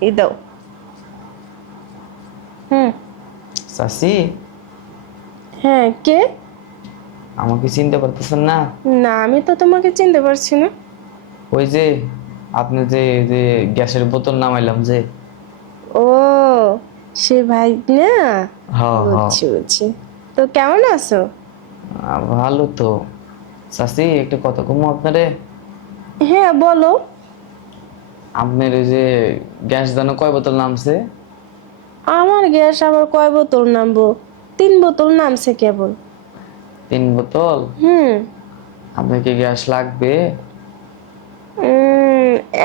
এই দাও হুম চাচি হ্যাঁ কে? আমাকে চিনতে পারতেছেন না? না আমি তো তোমাকে চিনতে পারছি না। ওই যে আপনি যে যে গ্যাসের বোতল নামাইলাম যে। ও সে ভাই না? হ্যাঁ বুঝছি বুঝছি। তো কেমন আছো? ভালো তো। চাচি একটা কথা কমু আপনারে। হ্যাঁ বলো। আপনার ওই যে গ্যাস দানো কয় বোতল নামছে? আমার গ্যাস আবার কয় বোতল নামবো? তিন বোতল নামছে কেবল। তিন বোতল? হুম। আপনাকে গ্যাস লাগবে?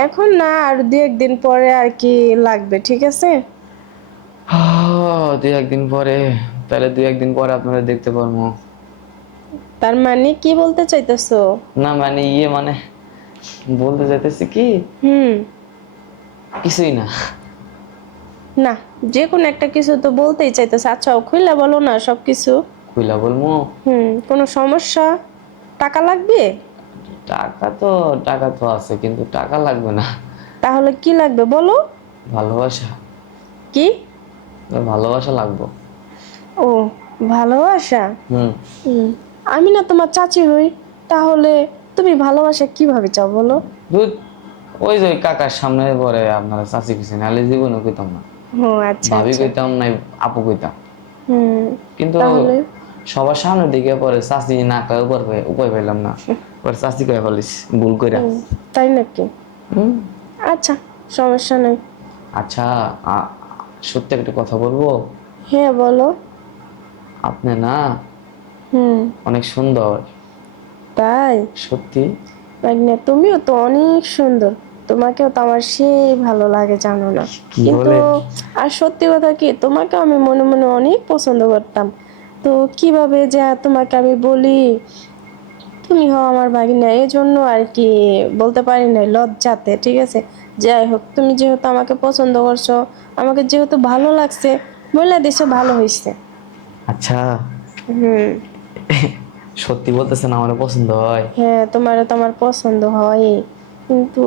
এখন না আর দু একদিন পরে আর কি লাগবে ঠিক আছে? দুই একদিন পরে। তাহলে দুই একদিন পরে আপনারা দেখতে পারব। তার মানে কি বলতে চাইতেছো? না মানে ইয়ে মানে বলতে চাইতেছি কি? হুম। কিছুই না। না যে কোনো একটা কিছু তো বলতেই চাইতেছে আচ্ছা খুলে বলো না সব কিছু কইলা বলব হুম কোনো সমস্যা? টাকা লাগবে? টাকা তো টাকা তো আছে কিন্তু টাকা লাগবে না। তাহলে কি লাগবে বলো? ভালোবাসা। কি? ভালোবাসা লাগবে। ও ভালোবাসা? হুম। আমি না তোমার চাচি হই তাহলে তুমি ভালোবাসা কীভাবে চাও বলো? দুধ ওই যে কাকার সামনে পরে আপনারা চাচি কিছু নাহলে জীবনে কইতাম না। ও আচ্ছা ভাবি আচ্ছা। কইতাম নাই আপু কইতাম। হুম কিন্তু সবার সামনে দিকে পরে চাচি না কয়ে উপায় উপায় পাইলাম না। পরে চাচি কয়ে ফেলিস ভুল করে তাই নাকি? আচ্ছা সমস্যা নেই। আচ্ছা সত্যি একটা কথা বলব? হ্যাঁ বলো। আপনি না হুম। অনেক সুন্দর। তাই? সত্যি? তুমিও তো অনেক সুন্দর। তোমাকেও তো আমার সেই ভালো লাগে জানো না? কিন্তু আর সত্যি কথা কি তোমাকে আমি মনে মনে অনেক পছন্দ করতাম। তো কীভাবে যে তোমাকে আমি বলি তুমি হও আমার ভাগিনা এই জন্য আর কি বলতে পারি না লজ্জাতে ঠিক আছে? যাই হোক তুমি যেহেতু আমাকে পছন্দ করছ আমাকে যেহেতু ভালো লাগছে বলে দিছো ভালো হয়েছে আচ্ছা। হুম। সত্যি বলতেছেন আমার পছন্দ হয়। হ্যাঁ তোমারও তো আমার পছন্দ হয়। কিন্তু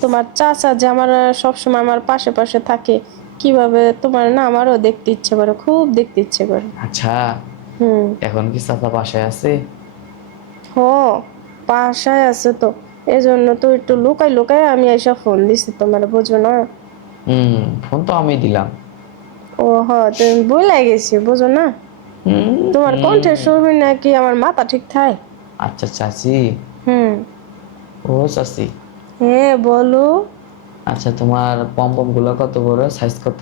তোমার চাচা যে আমার সবসময় আমার পাশে পাশে থাকে কীভাবে তোমার না আমারও দেখতে ইচ্ছে করে খুব দেখতে ইচ্ছে করে। আচ্ছা হুম। এখন কি চাচা পাশে আছে? হ বাসায় আছে তো। এই জন্য তো একটু লুকাই লুকাই আমি এসে ফোন দিছি তোমার বোঝো না? হুম ফোন তো আমি দিলাম। ও হ তুমি বলে গেছি বোঝো না? হুম, তোমার কণ্ঠের শুনবি নাকি আমার মাথা ঠিক থাকে? আচ্ছা চাচি। হুম। ও চাচি। হ্যাঁ বলো। আচ্ছা তোমার পম্পমগুলো কত বড়? সাইজ কত?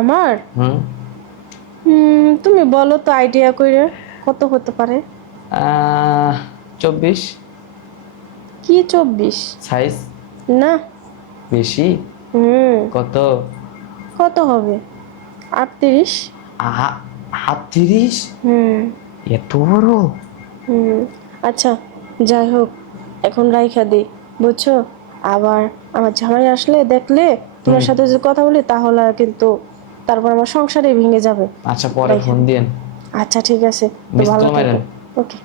আমার? হুম। তুমি বলো তো আইডিয়া করে কত হতে পারে? চব্বিশ। কি চব্বিশ? সাইজ না। বেশি? হুম। কত? কত হবে? আটত্রিশ। আটত্রিশ? হুম। এত বড়? হুম। আচ্ছা যাই হোক। এখন রাইখা দিই বুঝছ? আবার আমার ঝামাই আসলে দেখলে তোমার সাথে যদি কথা বলি তাহলে কিন্তু তারপর আমার সংসারে ভেঙে যাবে। আচ্ছা পরে ফোন দিয়েন। আচ্ছা ঠিক আছে। ভালো ওকে।